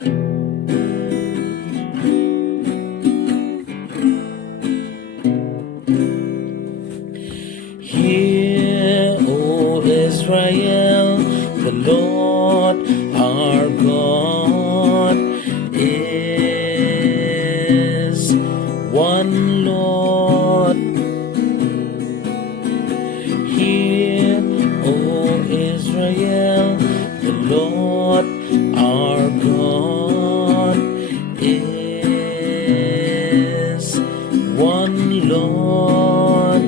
Hear, O Israel, the Lord our God is one Lord. Hear, O Israel, the Lord our God is one Lord.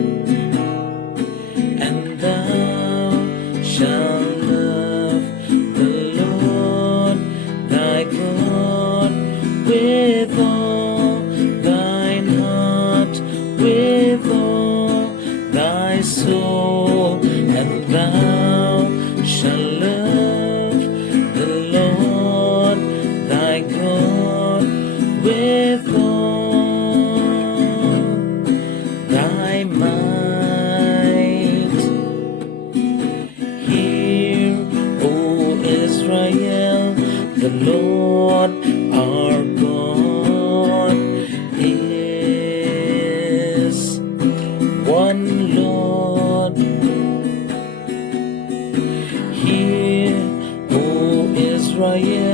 And thou shalt love the Lord thy God with all thine heart, with all thy soul. And thou shalt love the Lord thy God with all thy might. Hear, O Israel, the Lord our God is one Lord. Hear, O Israel,